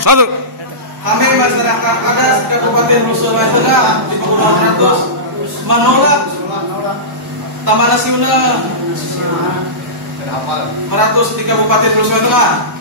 Satu. Kami masyarakat Adas Kabupaten Sulawesi Tengah 300 menolak Taman Nasional 100 di Kabupaten Sulawesi Tengah.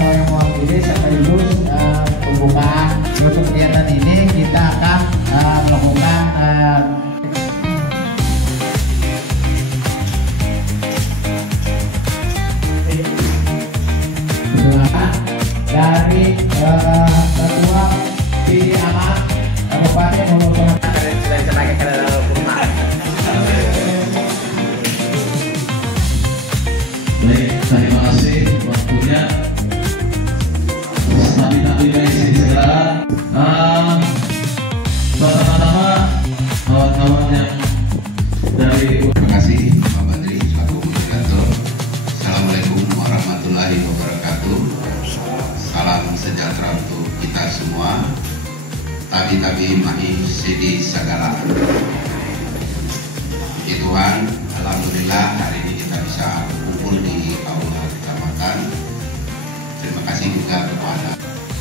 Yang mewakili sekaligus pembukaan untuk kegiatan ini kita akan melakukan dari Ketua PD Amat Kabupaten Bogor. Baik, terima kasih waktunya. Pertama-tama kawan-kawan yang dari terima kasih Pak Badri selaku moderator. Assalamualaikum warahmatullahi wabarakatuh. Salam sejahtera untuk kita semua. Tabi-tabi mahi sidi segala. Puji Tuhan, alhamdulillah hari ini kita bisa kumpul di aula kecamatan. Terima kasih juga kepada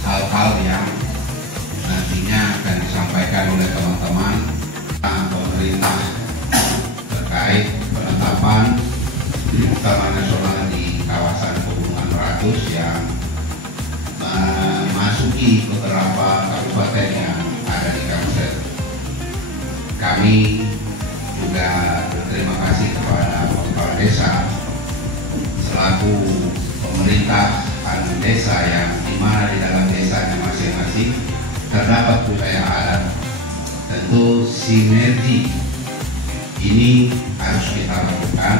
hal-hal yang nantinya akan disampaikan oleh teman-teman pemerintah terkait penetapan Taman Nasional di kawasan Pegunungan Meratus yang memasuki beberapa kabupaten yang ada di kawasan. Kami juga berterima kasih kepada kepala desa selaku pemerintah desa yang dimana di dalam desanya masing-masing terdapat wilayah adat. Tentu sinergi ini harus kita lakukan,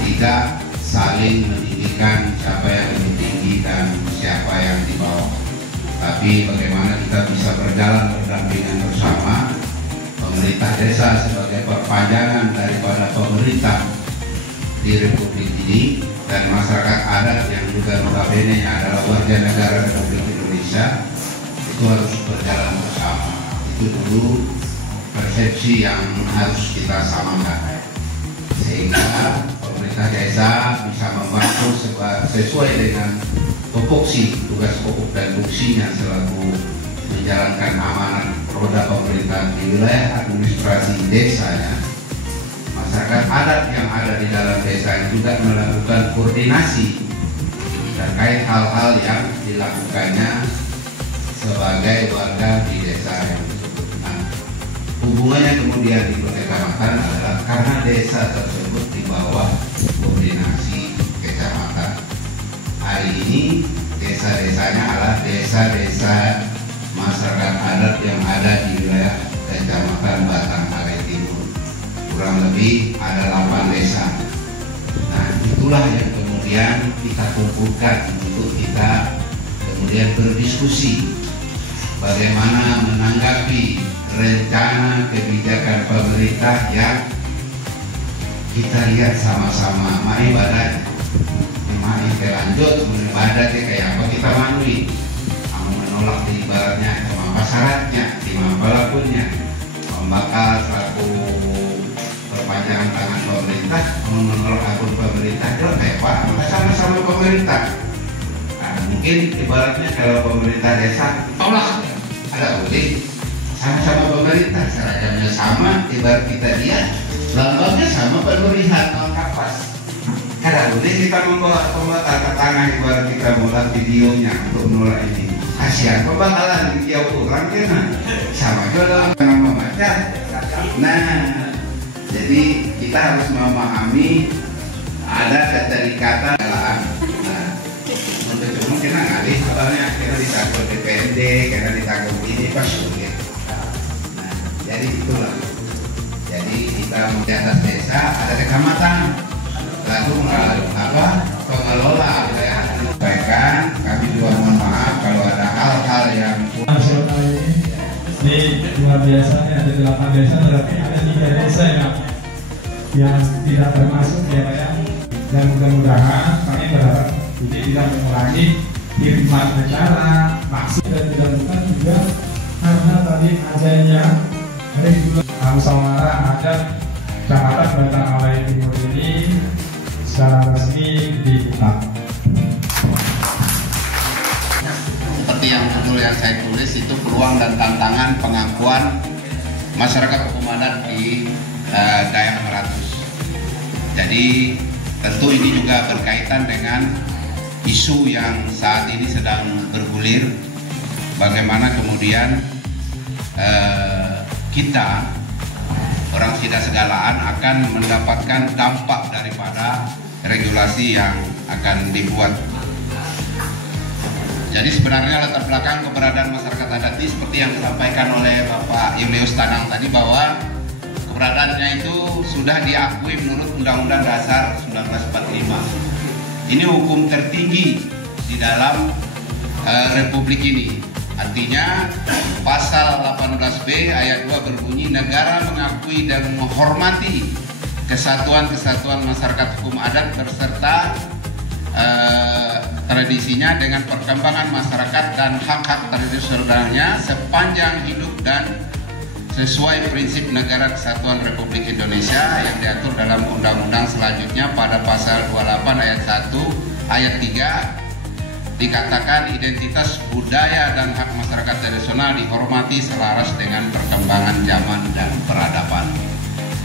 tidak saling meninggikan siapa yang lebih tinggi dan siapa yang di bawah, tapi bagaimana kita bisa berjalan berdampingan bersama. Pemerintah desa sebagai perpanjangan daripada pemerintah di Republik ini dan masyarakat adat yang juga notabene adalah warga negara Republik Indonesia itu harus berjalan bersama. Itu dulu persepsi yang harus kita samakan sehingga pemerintah desa bisa membantu sesuai dengan tupoksi tugas pokok dan fungsinya selaku menjalankan amanat roda pemerintahan di wilayah administrasi desanya. Masyarakat adat yang ada di dalam desa juga melakukan koordinasi terkait hal-hal yang dilakukannya sebagai warga di desa yang bersangkutan. Hubungannya kemudian di kecamatan adalah karena desa tersebut di bawah koordinasi kecamatan. Hari ini desa-desanya adalah desa-desa masyarakat adat yang ada di wilayah Kecamatan Batanghari Timur. Kurang lebih ada 8 desa. Nah, itulah yang kemudian kita kumpulkan untuk kita kemudian berdiskusi bagaimana menanggapi rencana kebijakan pemerintah yang kita lihat sama-sama. Mari badan, mari berlanjut ibadatnya kayak apa kita manui, menolak di ibaratnya apa syaratnya, apa lakunya, membakar selaku perpanjangan tangan pemerintah, menolak akun pemerintah, itu kayak apa? Maka sama-sama pemerintah. Nah, mungkin ibaratnya kalau pemerintah desa tolak, ada boleh sama-sama pemerintah, seragamnya sama, ibarat kita lihat lambangnya sama pemerintah kapas. Kada boleh kita membawa tanda tangan ibarat kita mulai videonya untuk menolak ini. Kasihan pembakalan dia orang kena sama juga dalam membaca. Nah, jadi kita harus memahami ada keterikatan dalam. Nah, untuk cuma kita ngalih soalnya kita ditanggung DPRD, kita ditanggung ini pas sulit. Nah, jadi itulah. Jadi kita di atas desa ada kecamatan, lalu pengelola ya. Sampaikan, kami juga mohon maaf kalau ada hal-hal yang nasional ini luar biasa. Ada 8 desa, berarti ada 3 desa yang tidak termasuk ya Pak ya. Dan mudah-mudahan kami berharap ini tidak mengurangi khidmat negara, maksud dan dilakukan juga karena tadi adanya musyawarah adat Kecamatan Batanghari Timur ini secara resmi dibuka. Seperti yang judul yang saya tulis itu peluang dan tantangan pengakuan masyarakat hukum adat di daerah Meratus. Jadi tentu ini juga berkaitan dengan isu yang saat ini sedang bergulir, bagaimana kemudian kita orang Sida Segalaan akan mendapatkan dampak daripada regulasi yang akan dibuat. Jadi sebenarnya latar belakang keberadaan masyarakat adat ini seperti yang disampaikan oleh Bapak Julius Tanang tadi, bahwa keberadaannya itu sudah diakui menurut Undang-Undang Dasar 1945. Ini hukum tertinggi di dalam Republik ini. Artinya pasal 18B ayat 2 berbunyi, negara mengakui dan menghormati kesatuan-kesatuan masyarakat hukum adat berserta tradisinya dengan perkembangan masyarakat dan hak-hak tradisionalnya sepanjang hidup dan sesuai prinsip negara kesatuan Republik Indonesia yang diatur dalam undang-undang selanjutnya. Pada pasal 28 ayat 1 ayat 3 dikatakan identitas budaya dan hak masyarakat tradisional dihormati selaras dengan perkembangan zaman dan peradaban.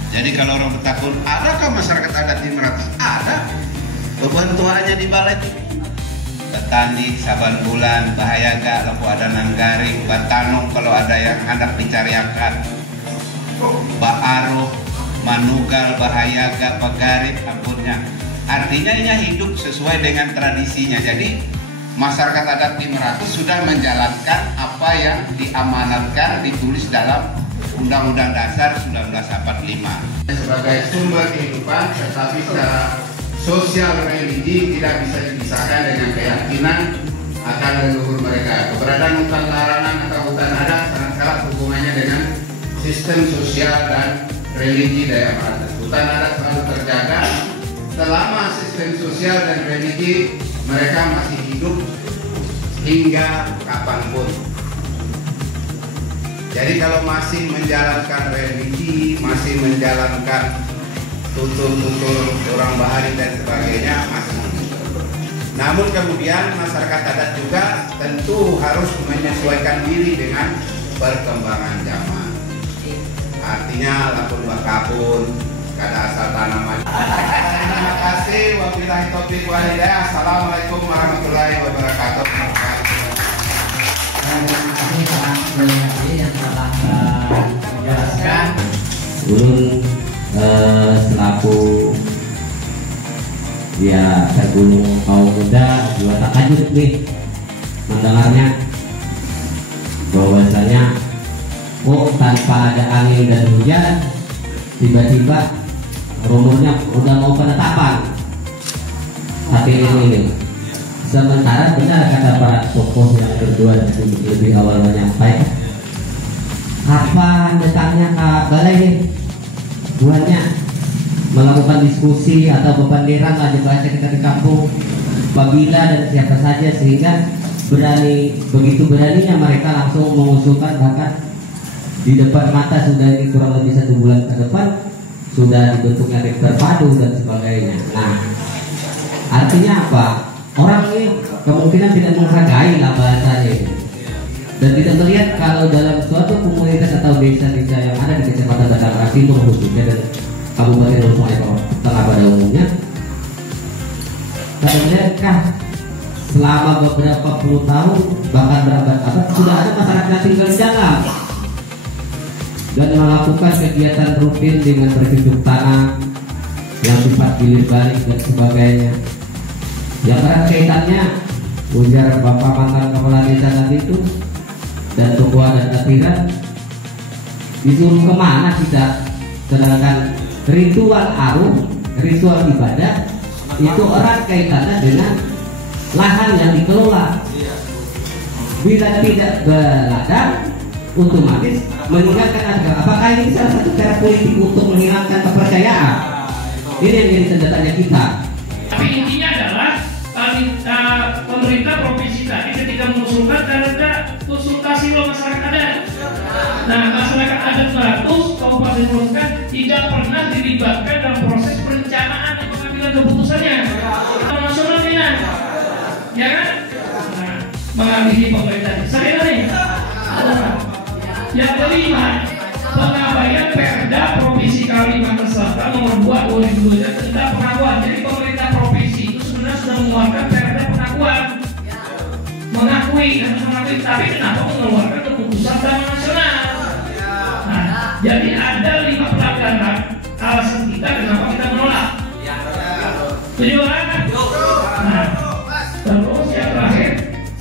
Jadi kalau orang bertakun, adakah masyarakat adat di Meratus? Ada. Kebentuannya di balai Betandi, Saban Bulan, Bahayaga, Lempu Adanan Garing, Batanong kalau ada yang hendak dicariakan, Baaruh, Manugal, Bahayaga, Bagarib, ampunnya. Artinya ini hidup sesuai dengan tradisinya. Jadi masyarakat adat di Meratus sudah menjalankan apa yang diamanatkan ditulis dalam Undang-Undang Dasar 1945 sebagai sumber kehidupan, tetapi secara sosial religi tidak bisa dipisahkan dengan keyakinan akan leluhur mereka. Keberadaan hutan larangan atau hutan adat sangat erat hubungannya dengan sistem sosial dan religi daerah Meratus. Hutan adat selalu terjaga selama sistem sosial dan religi mereka masih hidup hingga kapanpun. Jadi kalau masih menjalankan religi, masih menjalankan tutur-tutur orang Bahari dan sebagainya masih. Namun kemudian masyarakat adat juga tentu harus menyesuaikan diri dengan perkembangan zaman. Artinya lapun bakabun, kada asal tanaman. Terima kasih. Wabillahi taufiq wal hidayah. Assalamualaikum warahmatullahi wabarakatuh. terima kasih yang telah menjelaskan. Ulun selaku ya tergulung kaum muda juga takjub nih mendengarnya bahwasanya tanpa ada angin dan hujan tiba-tiba rumornya udah mau penetapan tapi ini sementara benar kata para tokoh yang berdua dan lebih awal menyampaikan kapan datangnya Kak Balai nih buatnya melakukan diskusi atau pembandiran lah bahasa kita di kampung apabila dan siapa saja sehingga begitu beraninya mereka langsung mengusulkan bahkan di depan mata sudah ini kurang lebih 1 bulan ke depan sudah dibentuknya tim terpadu dan sebagainya. Nah artinya apa? Orang ini kemungkinan tidak menghargai lah bahasanya itu dan tidak melihat kalau dalam suatu komunitas atau desa-desa yang ada di Kecamatan Batang Timur khususnya dan Kabupaten Sungai Tengah pada umumnya, terlihatkah selama beberapa puluh tahun bahkan berabad-abad sudah ada masyarakat tinggal di dalam dan melakukan kegiatan rutin dengan bercocok tanam yang sifat gilir balik dan sebagainya. Yang erat kaitannya ujar Bapak mantan kepala desa tadi itu dan Tua dan Atiran disuruh kemana kita, sedangkan ritual arum, ritual ibadah itu erat kaitannya dengan lahan yang dikelola. Bila tidak berladang, otomatis meninggalkan harga. Apakah ini salah satu cara politik untuk menghilangkan kepercayaan? Ini yang jadi tanda tanya kita. Tapi intinya adalah pemerintah provinsi tadi ketika mengusulkan karena konsultasi lo masyarakat adat. Nah, masyarakat adat 100 Kabupaten Nusa tidak pernah dilibatkan dalam proses perencanaan dan pengambilan keputusannya. Nasional ini, ya kan? Nah, mengambil pemerintah. Saya nih. Yang kelima, pengabaian Perda Provinsi Kalimantan Selatan nomor 2 2022 tentang pengakuan. Jadi pemerintah provinsi itu sebenarnya sudah mengeluarkan Perda pengakuan, mengakui, tapi kenapa mengeluarkan keputusan Taman Nasional? Nah, jadi ada 5 pelanggaran alasan kita kenapa kita menolak. Setuju kan? Nah, terus yang terakhir,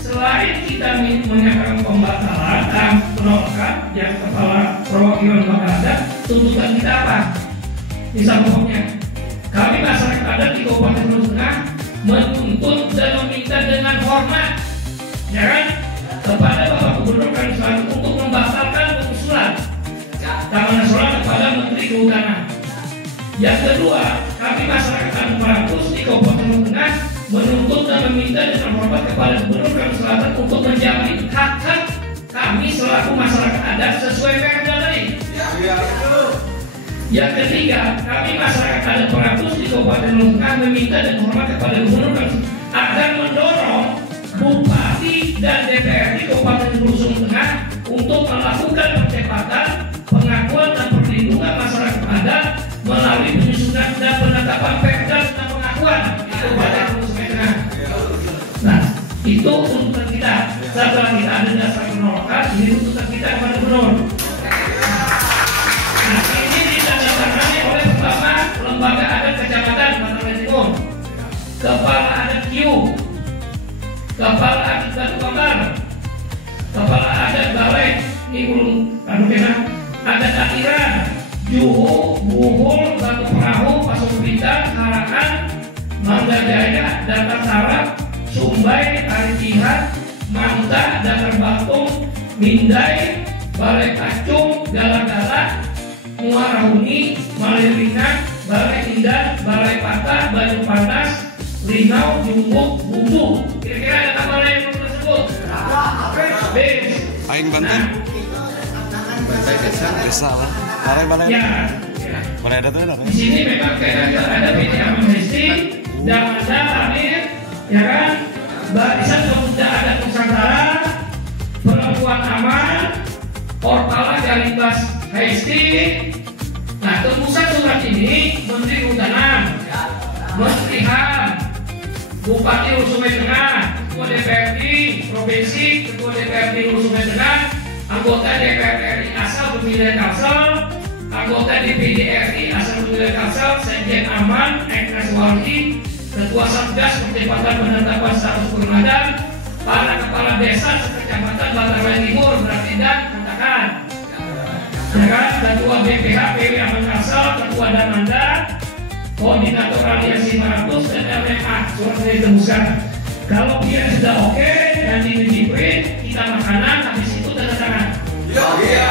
selain kita menyatakan pembatalan dan penolakan yang kepala perwakilan lembaga adat, tuntutan kita apa? Misal pokoknya, kami masyarakat adat di Kabupaten Nusa Tenggara menuntut dan meminta dengan hormat, ya kan, kepada Bapak Gubernur kami selalu untuk membatalkan usulan Taman Nasional kepada Menteri Kehutanan. Yang kedua, kami masyarakat adat Meratus di Kabupaten Nusa Tenggara menuntut dan meminta dengan hormat kepada Gubernur kami Selatan untuk menjamin hak-hak kami selaku masyarakat adat sesuai Perda tadi. Yang ketiga, kami masyarakat adat Meratus di Kabupaten Nusa Tenggara meminta dan hormat kepada Gubernur kami agar mendorong Bupati dan DPRD Kabupaten Nusa Tenggara untuk melakukan percepatan pengakuan dan perlindungan masyarakat adat melalui penyusunan dan penetapan Perda dan pengakuan di Kabupaten Nusa Tenggara. Nah, itu tuntutan kita. Setelah kita ada dasar penolakan, ini tuntutan kita kepada Gubernur. Nah, ini ditandatangani oleh Bapak Lembaga Adat Kecamatan Batang Timur, Kepala Adat Q, Kepala Adat Batu Kambar, Kepala Adat Balai, ini ulun Adat Atiran, Juhu, Buhul, Batu Perahu, Pasok Blitar, Harakan, Mangga Jaya, Datar Sarap, Sumbai, Aritihan, Mangga, Datar Batung, Mindai, Balai Kacung, Gala-Gala, Muara Huni, Malirinan, Balai Indah, Balai Patah, Batu Panas, Linau, Jumbuk, Bumbu. Kira-kira ada apa lain yang tersebut? Aing Banten. Bisa lah. Balai-balai. Ya. Mana ada tuh? Di sini memang ada PT Amnesti dan ada Amir, ya kan? Barisan Pemuda Adat Nusantara, Perempuan Aman, Portala Jalibas Hesti. Nah, tembusan surat ini Menteri Kehutanan, Menteri HAM, Bupati Hulu Sungai Tengah, Ketua DPRD Provinsi, Ketua DPRD Hulu Sungai Tengah, anggota DPR RI asal pemilihan Kalsel, anggota DPD RI asal pemilihan Kalsel, Sekjen Aman, Ekres Waldi, Ketua Satgas Percepatan Penetapan Status Pengadan, para kepala desa sekecamatan Bantarlai Timur berarti dan katakan, ya kan? Ketua BPH PW Aman Kalsel, Ketua Dananda, Koordinator Aliansi 500 dan LMA surat dari temukan. Kalau dia sudah oke dan di print, kita makanan, habis itu tanda tangan. Iya.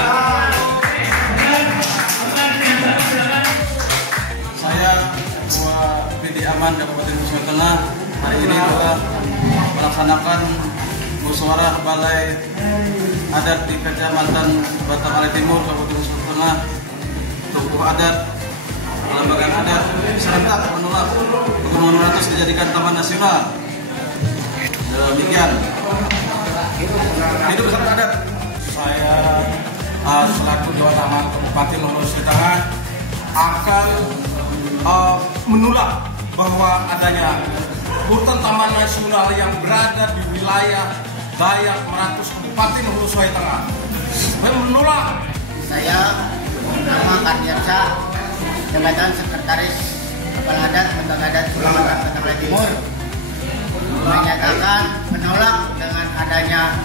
Saya Ketua PD Aman Kabupaten Nusa Tengah hari ini juga melaksanakan musyawarah Balai Adat di Kecamatan Bantarlai Timur Kabupaten Nusa Tengah. Tokoh adat, lembaga adat serentak menolak Pegunungan Meratus dijadikan Taman Nasional. Demikian. Hidup masyarakat adat. Saya selaku Dewan Aman Kabupaten Sulawesi Tengah akan menolak bahwa adanya hutan taman nasional yang berada di wilayah Dayak Meratus Kabupaten Sulawesi Tengah. Saya menolak. Saya nama Kardiansa, Jabatan Sekretaris Kepala Adat Lembaga Adat Kecamatan Bantarlai Timur, menyatakan menolak dengan adanya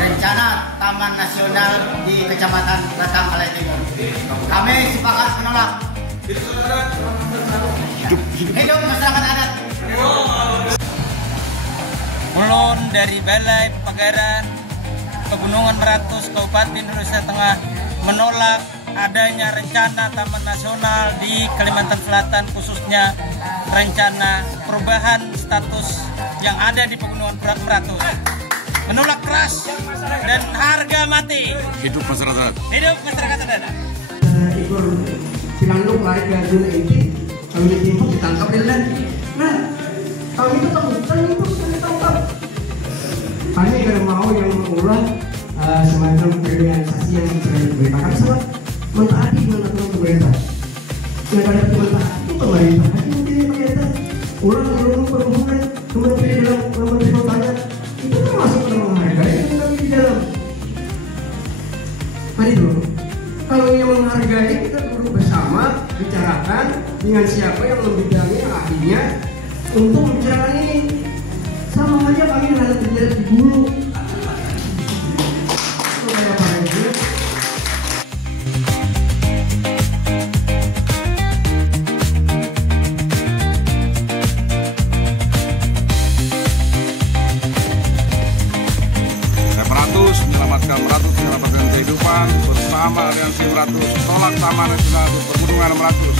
rencana Taman Nasional di Kecamatan Bantarlai Timur. Kami sepakat menolak. Hidup masyarakat adat. Ulun dari Balai Pagaran Pegunungan Meratus Kabupaten Nusa Tengah menolak adanya rencana Taman Nasional di Kalimantan Selatan, khususnya rencana perubahan status yang ada di Pegunungan Meratus. Menolak keras dan harga mati. Hidup masyarakat. Hidup masyarakat adat. Ikut Pilanduk lari ke zona inti, kami ditimpuk ditangkap dan nah kami itu tahu itu ditangkap. Kami tidak mau yang mengulang semacam kriminalisasi yang sudah diberitakan sama mentaati menentukan pemerintah. Yang ada mentaati itu pemerintah, mungkin pemerintah ulang perhubungan kementerian dalam menteri pertanian itu termasuk dalam menghargai yang kami di dalam. Mari dulu. Kalau yang menghargai kita duduk bersama bicarakan dengan siapa yang membidangi ahlinya untuk membicarakan ini. Sama aja kami ada terjadi di bulu. Menyelamatkan Meratus, menyelamatkan kehidupan bersama Aliansi Meratus, tolak Taman Nasional di Pegunungan Meratus.